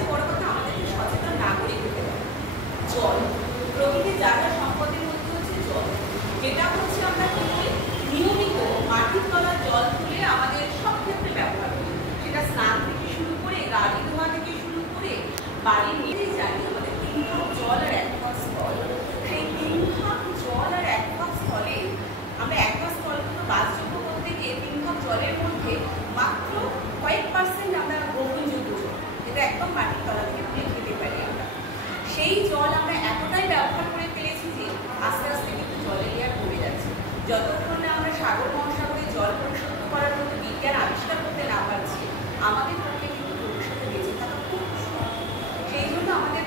সবচেয়ে বড় কথা আমাদেরকে সচেতন নাগরিক হতে হবে। জল, প্রকৃতির যা যা সম্পদের মধ্যে হচ্ছে জল, যেটা হচ্ছে আমরা কি করি, নিয়মিত মাটির তলার জল তুলে আমাদের সব ক্ষেত্রে ব্যবহার করি। সেটা স্নান থেকে শুরু করে, গাড়ি ধোয়া থেকে শুরু করে, বাড়ির নিজেই জানি আমাদের 3 ভাগ জল আর 1 ভাগ স্থল। সেই 3 ভাগ জল আর 1 ভাগ স্থলে আমরা 1 ভাগ স্থলগুলো বাসযোগ্য করতে গিয়ে 3 ভাগ জলের মধ্যে মাত্র কয়েক % আমরা গ্রহণযোগ্য জল, যেটা একদম মাটির তলা থেকে তুলে খেতে পারি আমরা। সেই জল আমরা এতটাই ব্যবহার করে ফেলেছি যে আস্তে আস্তে কিন্তু জলের লেয়ার কমে যাচ্ছে। যতক্ষণ না আমরা সাগর মহাসাগরে জল পরিশুদ্ধ করার মতো বিজ্ঞান আবিষ্কার করতে না পারছি, আমাদের পক্ষে কিন্তু ভবিষ্যতে বেঁচে থাকা খুব কষ্ট। সেই জন্য আমাদের